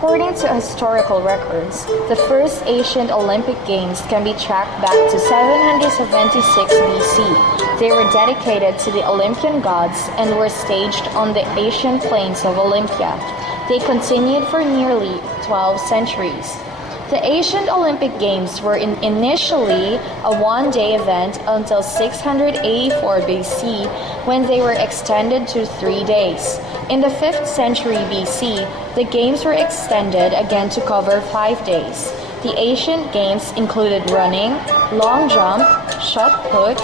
According to historical records, the first ancient Olympic Games can be tracked back to 776 BC. They were dedicated to the Olympian gods and were staged on the ancient plains of Olympia. They continued for nearly 12 centuries. The ancient Olympic Games were initially a one-day event until 684 BC, when they were extended to 3 days. In the 5th century BC, the Games were extended again to cover 5 days. The ancient Games included running, long jump, shot put,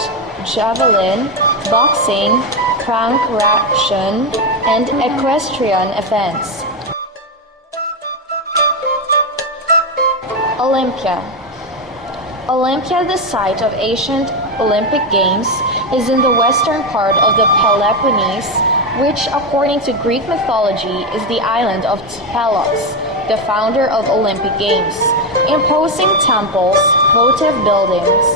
javelin, boxing, prank ration, and equestrian events. Olympia. Olympia, the site of ancient Olympic Games, is in the western part of the Peloponnese, which, according to Greek mythology, is the island of Pelops, the founder of Olympic Games. Imposing temples, votive buildings,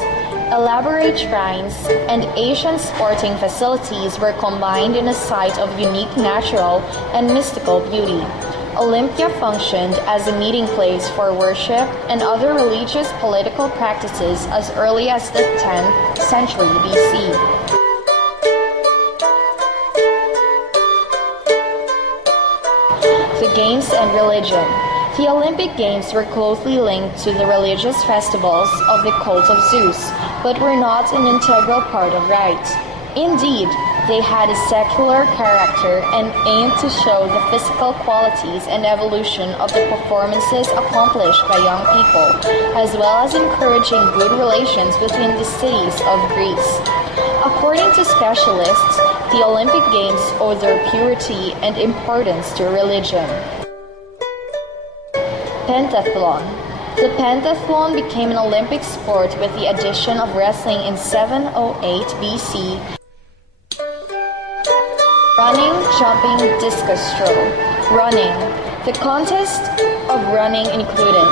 elaborate shrines, and ancient sporting facilities were combined in a site of unique natural and mystical beauty. Olympia functioned as a meeting place for worship and other religious political practices as early as the 10th century BC. The Games and religion. The Olympic Games were closely linked to the religious festivals of the cult of Zeus, but were not an integral part of rite. Indeed, they had a secular character and aimed to show the physical qualities and evolution of the performances accomplished by young people, as well as encouraging good relations between the cities of Greece. According to specialists, the Olympic Games owe their purity and importance to religion. Pentathlon. The pentathlon became an Olympic sport with the addition of wrestling in 708 BC. Running, jumping, discus throw. Running. The contest of running included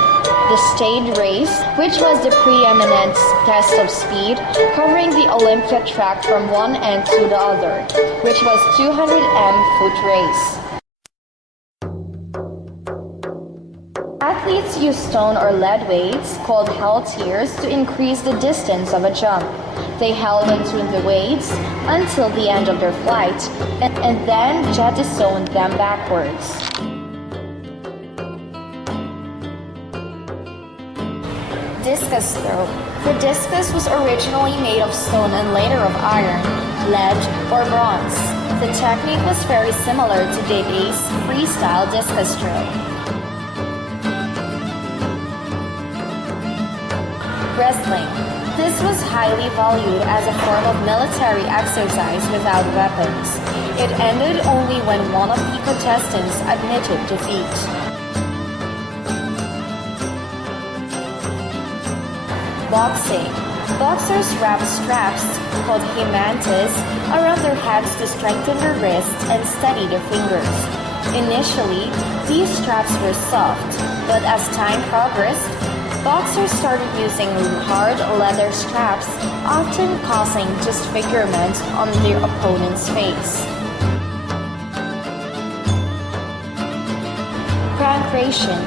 the stage race, which was the preeminent test of speed, covering the Olympia track from one end to the other, which was 200 foot race. Athletes use stone or lead weights, called halteres, to increase the distance of a jump. They held onto the weights until the end of their flight, and then jettisoned them backwards. Discus throw. The discus was originally made of stone and later of iron, lead, or bronze. The technique was very similar to today's freestyle discus throw. Wrestling. This was highly valued as a form of military exercise without weapons. It ended only when one of the contestants admitted defeat. Boxing. Boxers wrap straps, called hemantas, around their heads to strengthen their wrists and steady their fingers. Initially, these straps were soft, but as time progressed, boxers started using hard leather straps, often causing disfigurement on their opponent's face. Pancration.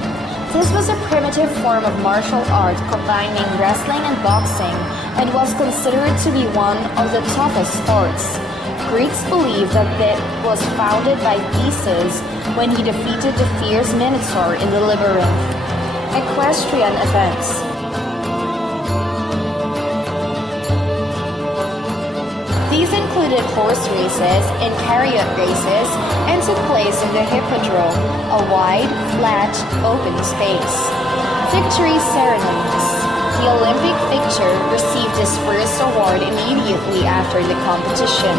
This was a primitive form of martial art combining wrestling and boxing, and was considered to be one of the toughest sports. Greeks believed that it was founded by Theseus when he defeated the fierce Minotaur in the labyrinth. Equestrian events. These included horse races and chariot races and took place in the hippodrome, a wide, flat, open space. Victory ceremonies. The Olympic victor received his first award immediately after the competition.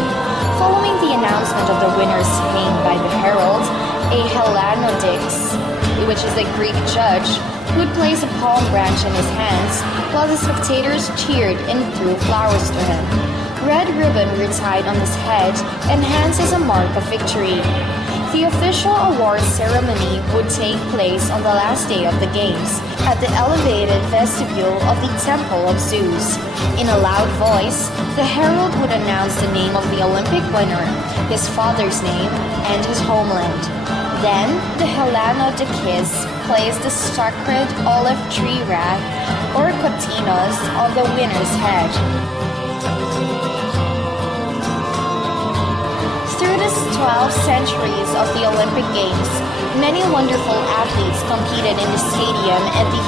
Following the announcement of the winner's name by the herald, a Hellanodix, which is a Greek judge, would place a palm branch in his hands while the spectators cheered and threw flowers to him. Red ribbon were tied on his head and hands as a mark of victory. The official award ceremony would take place on the last day of the Games at the elevated vestibule of the Temple of Zeus. In a loud voice, the herald would announce the name of the Olympic winner, his father's name, and his homeland. Then, the Helano de Kiss placed the sacred olive tree wreath, or cotinos, on the winner's head. Through the 12 centuries of the Olympic Games, many wonderful athletes competed in the stadium and the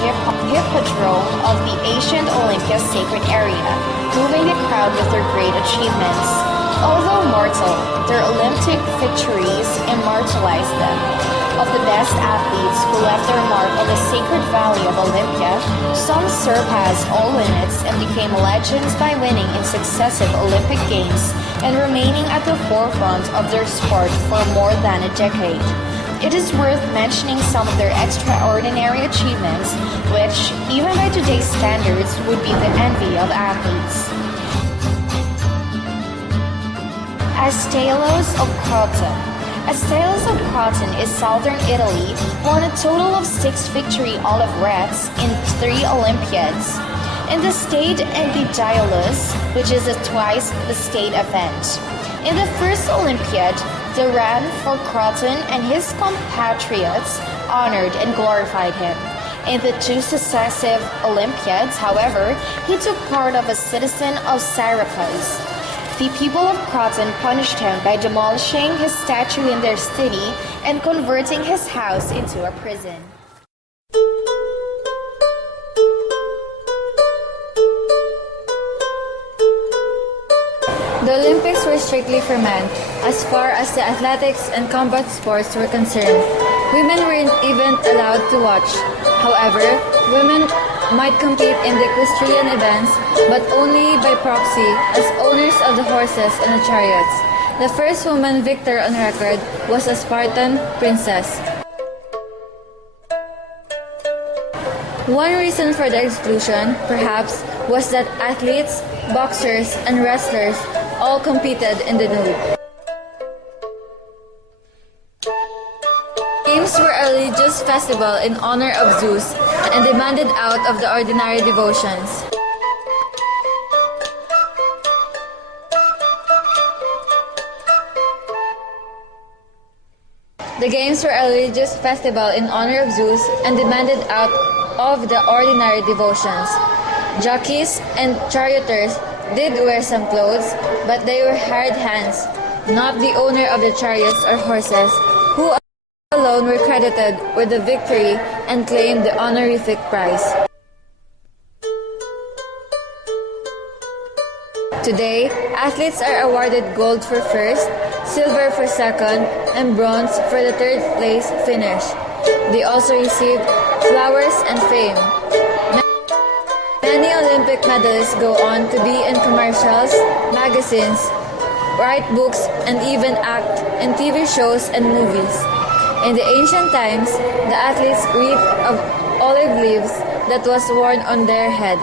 hippodrome of the ancient Olympia sacred area, moving the crowd with their great achievements. Although mortal, their Olympic victories immortalized them. Of the best athletes who left their mark on the sacred valley of Olympia, some surpassed all limits and became legends by winning in successive Olympic Games and remaining at the forefront of their sport for more than a decade. It is worth mentioning some of their extraordinary achievements, which, even by today's standards, would be the envy of athletes. Astelos of Croton. Astelos of Croton is southern Italy, won a total of 6 victory olive wreaths in 3 Olympiads. In the state Endidiolus, which is twice the state event. In the first Olympiad, the ran for Croton and his compatriots honored and glorified him. In the 2 successive Olympiads, however, he took part of a citizen of Syracuse. The people of Croton punished him by demolishing his statue in their city and converting his house into a prison. The Olympics were strictly for men, as far as the athletics and combat sports were concerned. Women weren't even allowed to watch. However, women might compete in the equestrian events, but only by proxy as owners of the horses and the chariots. The first woman victor on record was a Spartan princess. One reason for the exclusion, perhaps, was that athletes, boxers, and wrestlers all competed in the nude. Games were a religious festival in honor of Zeus and demanded out of the ordinary devotions. The games were a religious festival in honor of Zeus and demanded out of the ordinary devotions. Jockeys and charioteers did wear some clothes, but they were hired hands, not the owner of the chariots or horses, who alone were credited with the victory and claimed the honorific prize. Today, athletes are awarded gold for first, silver for second, and bronze for the third place finish. They also receive flowers and fame. Many Olympic medalists go on to be in commercials, magazines, write books, and even act in TV shows and movies. In the ancient times, the athletes wreath of olive leaves that was worn on their head.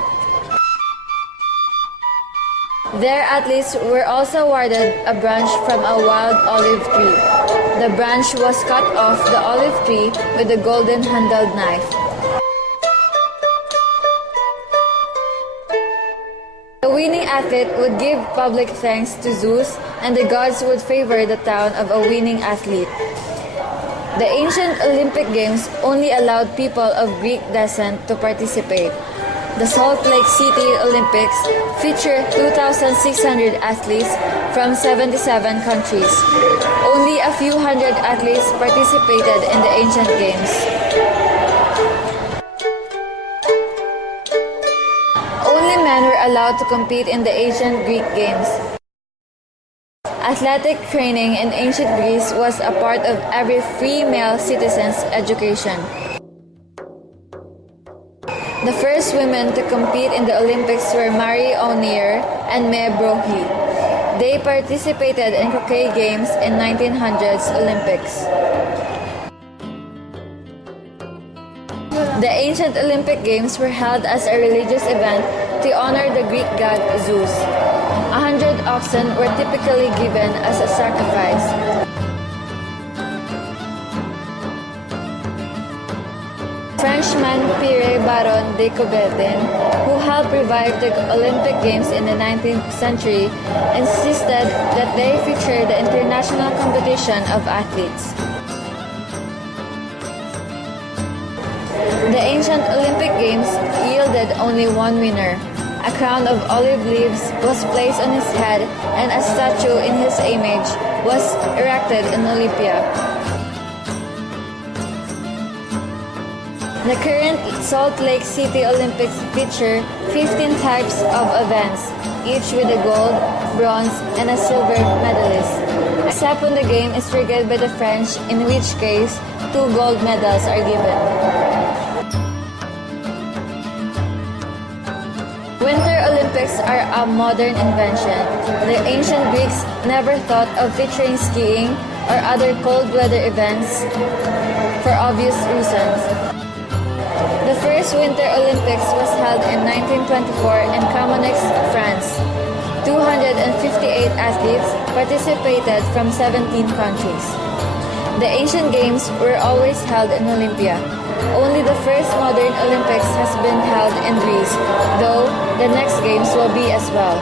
Their athletes were also awarded a branch from a wild olive tree. The branch was cut off the olive tree with a golden-handled knife. The winning athlete would give public thanks to Zeus, and the gods would favor the town of a winning athlete. The ancient Olympic Games only allowed people of Greek descent to participate. The Salt Lake City Olympics feature 2,600 athletes from 77 countries. Only a few hundred athletes participated in the ancient games. Only men were allowed to compete in the ancient Greek games. Athletic training in ancient Greece was a part of every free male citizen's education. The first women to compete in the Olympics were Marie O'Near and Mae Brohi. They participated in croquet games in 1900s Olympics. The ancient Olympic Games were held as a religious event to honor the Greek god Zeus. 100 oxen were typically given as a sacrifice. Frenchman Pierre Baron de Coubertin, who helped revive the Olympic Games in the 19th century, insisted that they feature the international competition of athletes. The ancient Olympic Games yielded only one winner. A crown of olive leaves was placed on his head and a statue in his image was erected in Olympia. The current Salt Lake City Olympics feature 15 types of events, each with a gold, bronze, and a silver medalist, except when the game is triggered by the French, in which case 2 gold medals are given. Winter Olympics are a modern invention. The ancient Greeks never thought of featuring skiing or other cold weather events for obvious reasons. The first Winter Olympics was held in 1924 in Chamonix, France. 258 athletes participated from 17 countries. The ancient games were always held in Olympia. Only the first modern Olympics has been held in Greece, though the next games will be as well.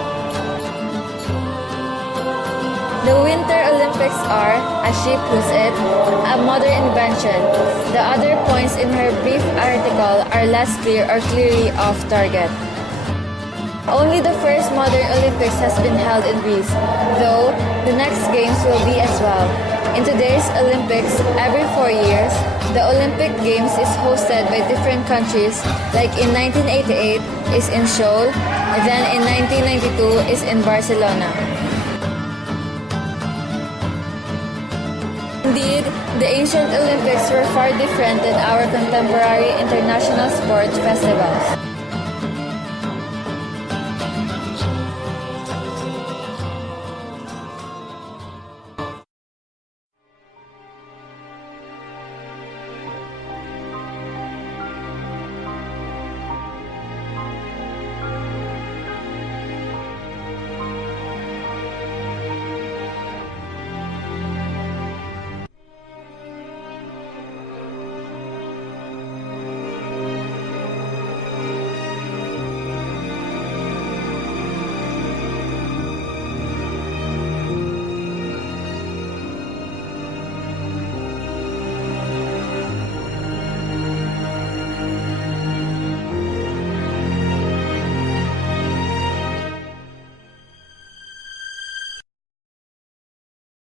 The Winter Olympics are, as she puts it, a modern invention. The other points in her brief article are less clear or clearly off target. Only the first modern Olympics has been held in Greece, though the next games will be as well. In today's Olympics, every 4 years, the Olympic Games is hosted by different countries, like in 1988 is in Seoul, then in 1992 is in Barcelona. Indeed, the ancient Olympics were far different than our contemporary international sports festivals.